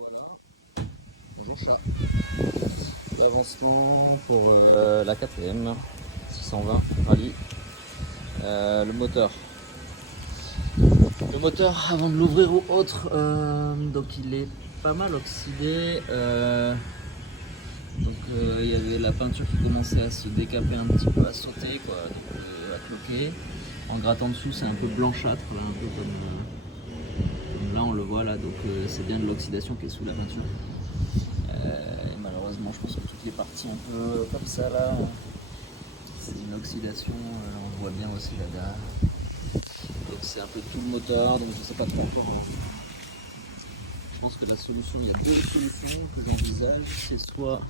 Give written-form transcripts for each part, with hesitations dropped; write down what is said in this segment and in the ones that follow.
Voilà, bonjour chat. Avancement pour la KTM 620 rallye. Le moteur, avant de l'ouvrir ou autre, donc il est pas mal oxydé. Il y avait la peinture qui commençait à se décaper un petit peu, à sauter, quoi, donc, à cloquer. En grattant dessus, c'est un peu blanchâtre, là, un peu comme là on le voit là, donc c'est bien de l'oxydation qui est sous la peinture. Et malheureusement, je pense que toutes les parties un peu comme ça là, c'est une oxydation. Là, on le voit bien aussi là derrière. Donc c'est un peu tout le moteur, donc je sais pas trop encore. Je pense que la solution, il y a deux solutions que j'envisage, c'est soit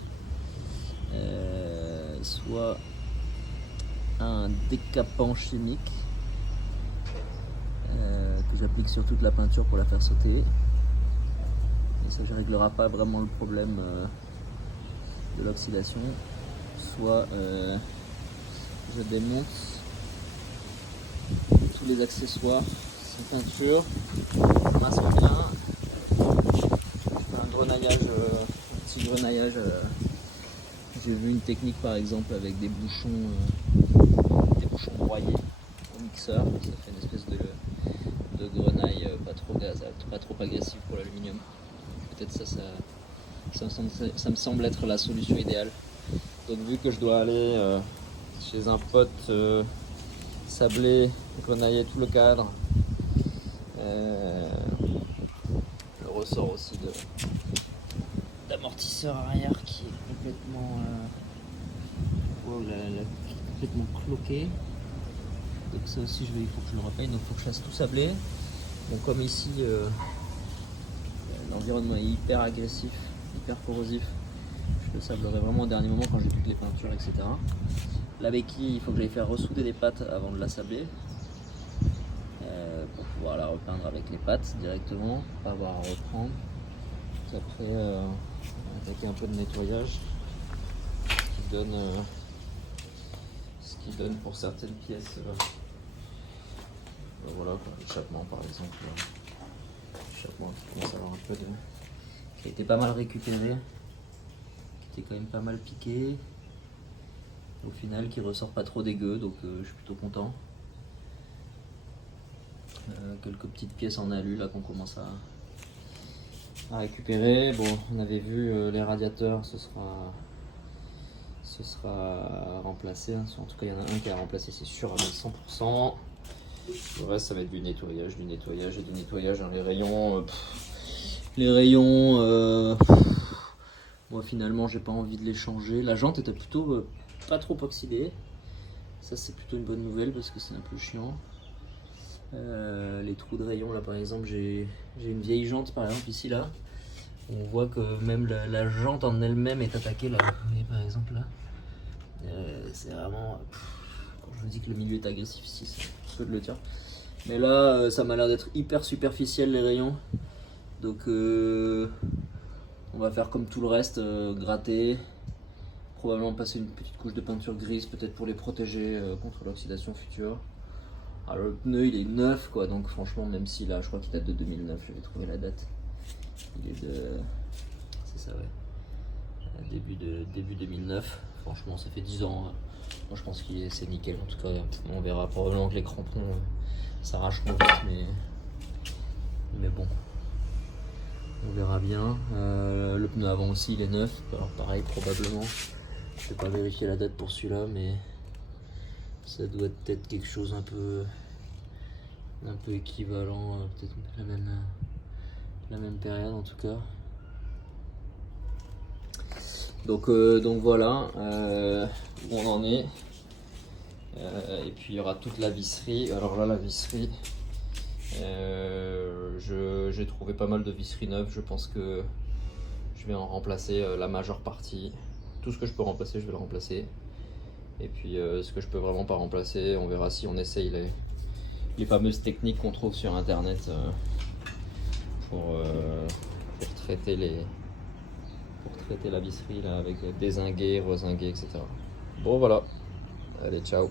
un décapant chimique que j'applique sur toute la peinture pour la faire sauter. Et ça ne réglera pas vraiment le problème de l'oxydation. Soit je démonte tous les accessoires sans peinture, masque bien, un grenaillage, un petit grenaillage. J'ai vu une technique par exemple avec des bouchons broyés au mixeur, ça fait une espèce de grenaille pas trop agressif pour l'aluminium. Peut-être ça me semble être la solution idéale. Donc vu que je dois aller chez un pote sabler, grenailler tout le cadre, le ressort aussi d'amortisseur arrière qui est complètement complètement cloqué. Donc ça aussi il faut que je le repeigne, donc il faut que je fasse tout sabler. Bon, comme ici l'environnement est hyper agressif, hyper corrosif, je le sablerai vraiment au dernier moment quand j'ai toutes les peintures, etc. La béquille, il faut que j'aille faire ressouder les pattes avant de la sabler pour pouvoir la repeindre avec les pattes directement, pas avoir à reprendre. Puis après, on va attaquer un peu de nettoyage, ce qui donne pour certaines pièces. Voilà, l'échappement par exemple. L'échappement qui commence à avoir un peu de. Qui a été pas mal récupéré, qui était quand même pas mal piqué. Au final, qui ressort pas trop dégueu, donc je suis plutôt content. Quelques petites pièces en alu là qu'on commence à récupérer. Bon, on avait vu les radiateurs, ce sera remplacé. En tout cas, il y en a un qui a remplacé, c'est sûr, à 100%. Le reste, ça va être du nettoyage et du nettoyage dans les rayons. Moi, finalement, j'ai pas envie de les changer. La jante était plutôt pas trop oxydée. Ça, c'est plutôt une bonne nouvelle parce que c'est un peu chiant. Les trous de rayons, là, par exemple, j'ai une vieille jante, par exemple, ici, là. On voit que même la jante en elle-même est attaquée, là. Vous voyez, par exemple, là. C'est vraiment. Quand je vous dis que le milieu est agressif ici, c'est peu de le dire. Mais là, ça m'a l'air d'être hyper superficiel les rayons. Donc, on va faire comme tout le reste, gratter. Probablement passer une petite couche de peinture grise, peut-être pour les protéger contre l'oxydation future. Alors, le pneu il est neuf, quoi. Donc, franchement, même si là, je crois qu'il date de 2009, je vais trouver la date. Il est de. C'est ça, ouais. Début 2009. Franchement, ça fait 10 ans. Moi, je pense que c'est nickel. En tout cas, on verra probablement que les crampons s'arracheront vite, mais bon, on verra bien. Le pneu avant aussi, il est neuf. Alors, pareil, probablement. Je vais pas vérifier la date pour celui-là, mais ça doit être quelque chose un peu équivalent, peut-être la même période en tout cas. Donc voilà où on en est. Et puis il y aura toute la visserie. Alors là, la visserie, j'ai trouvé pas mal de visseries neuves. Je pense que je vais en remplacer la majeure partie. Tout ce que je peux remplacer, je vais le remplacer. Et puis ce que je peux vraiment pas remplacer, on verra si on essaye les fameuses techniques qu'on trouve sur internet pour traiter la visserie là, avec dézinguer, rezinguer, etc. Bon voilà, allez ciao.